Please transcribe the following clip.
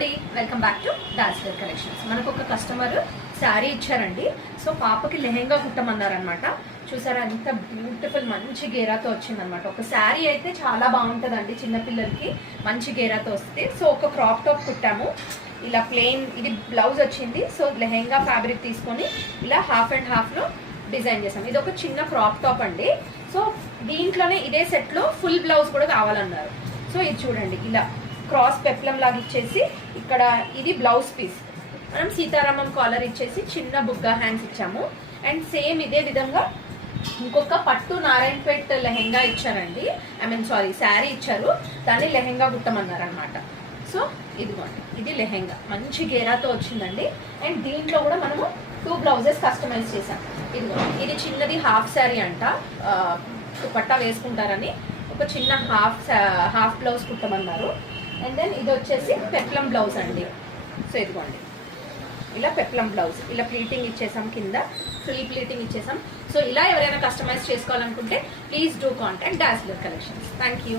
అండి, welcome back to డాన్స్వేర్ collections. మనకు ఒక కస్టమర్ శారీ ఇచ్చారండి. సో పాపకి లెహెంగా కుట్టమన్నారనమాట. చూసారా ఎంత బ్యూటిఫుల్ మంచి గేరాతో వచ్చిందనమాట. ఒక శారీ అయితే చాలా బాగుంటుందండి చిన్నపిల్లలకి, మంచి గేరాతో వస్తే. సో ఒక క్రాప్ టాప్ కుట్టాము. ఇలా ప్లెయిన్ ఇది బ్లౌజ్ వచ్చింది. సో లెహెంగా ఫ్యాబ్రిక్ తీసుకొని ఇలా హాఫ్ అండ్ హాఫ్లో డిజైన్ చేసాం. ఇది ఒక చిన్న క్రాప్ టాప్ అండి. సో దీంట్లోనే ఇదే సెట్లో ఫుల్ బ్లౌజ్ కూడా కావాలన్నారు. సో ఇది చూడండి, ఇలా క్రాస్ పెప్లం లాగా ఇచ్చేసి ఇక్కడ ఇది బ్లౌజ్ పీస్, మనం సీతారామం కాలర్ ఇచ్చేసి చిన్న బుగ్గా హ్యాండ్స్ ఇచ్చాము. అండ్ సేమ్ ఇదే విధంగా ఇంకొక పట్టు నారాయణపేట్ లెహెంగా ఇచ్చారండి. శారీ ఇచ్చారు, దాన్ని లెహెంగా కుట్టమన్నారు అనమాట. సో ఇదిగోండి, ఇది లెహెంగా మంచి గేరాతో వచ్చిందండి. అండ్ దీంట్లో కూడా మనము 2 బ్లౌజెస్ కస్టమైజ్ చేసాం. ఇదిగోండి, ఇది చిన్నది హాఫ్ శారీ అంట, దుపట్టా వేసుకుంటారని ఒక చిన్న హాఫ్ బ్లౌజ్ కుట్టమన్నారు. అండ్ దెన్ ఇది వచ్చేసి పెప్లం బ్లౌజ్ అండి. సో ఇదిగోండి, ఇలా పెప్లం బ్లౌజ్, ఇలా ప్లీటింగ్ ఇచ్చేసాం, కింద ఫుల్ ప్లీటింగ్ ఇచ్చేసాం. సో ఇలా ఎవరైనా కస్టమైజ్ చేసుకోవాలనుకుంటే please do contact danceware collections. Thank you.